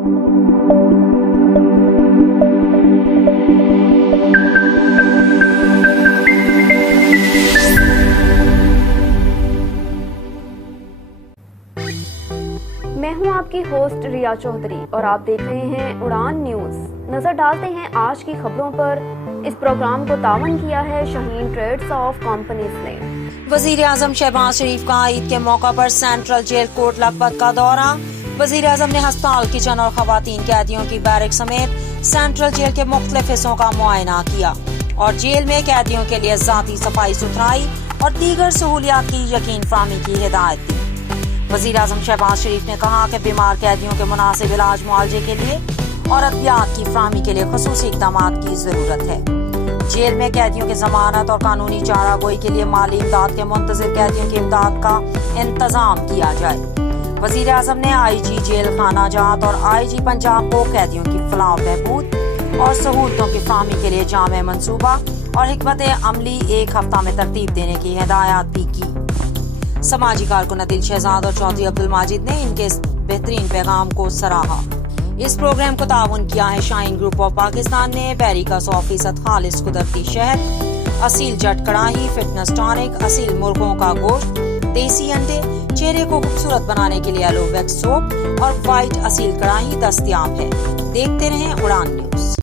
میں ہوں آپ کی ہوسٹ ریا چودھری اور آپ دیکھ رہے ہیں اڑان نیوز۔ نظر ڈالتے ہیں آج کی خبروں پر۔ اس پروگرام کو تعاون کیا ہے شاہین ٹریڈز آف کمپنیز نے۔ وزیر اعظم شہباز شریف کا عید کے موقع پر سینٹرل جیل کوٹ لکھپت کا دورہ۔ وزیر اعظم نے ہسپتال، کچن اور خواتین قیدیوں کی بیرک سمیت سینٹرل جیل کے مختلف حصوں کا معائنہ کیا اور جیل میں قیدیوں کے لیے ذاتی صفائی ستھرائی اور دیگر سہولیات کی یقین فراہمی کی ہدایت دی۔ وزیر اعظم شہباز شریف نے کہا کہ بیمار قیدیوں کے مناسب علاج معالجے کے لیے اور ادویات کی فراہمی کے لیے خصوصی اقدامات کی ضرورت ہے۔ جیل میں قیدیوں کی ضمانت اور قانونی چارہ گوئی کے لیے مالی امداد کے منتظر قیدیوں کی امداد کا انتظام کیا جائے۔ وزیر اعظم نے آئی جی جیل خانہ جات اور آئی جی پنجاب کو قیدیوں کی فلاح و بہبود اور سہولتوں کی فراہمی کے لیے جامع منصوبہ اور حکمت عملی ایک ہفتہ میں ترتیب دینے کی ہدایات بھی کی۔ سماجی کارکن عدیل شہزاد اور چودھری عبدالماجد نے ان کے اس بہترین پیغام کو سراہا۔ اس پروگرام کو تعاون کیا ہے شاہین گروپ آف پاکستان نے۔ بیری کا 100% خالص قدرتی شہد، اصیل جٹ کڑاہی، فٹنس ٹانک، اصیل مرغوں کا گوشت، دیسی انڈے، چہرے کو خوبصورت بنانے کے لیے ایلو ویکس سوپ اور وائٹ اصیل کڑاہی دستیاب ہے۔ دیکھتے رہیں اڑان نیوز۔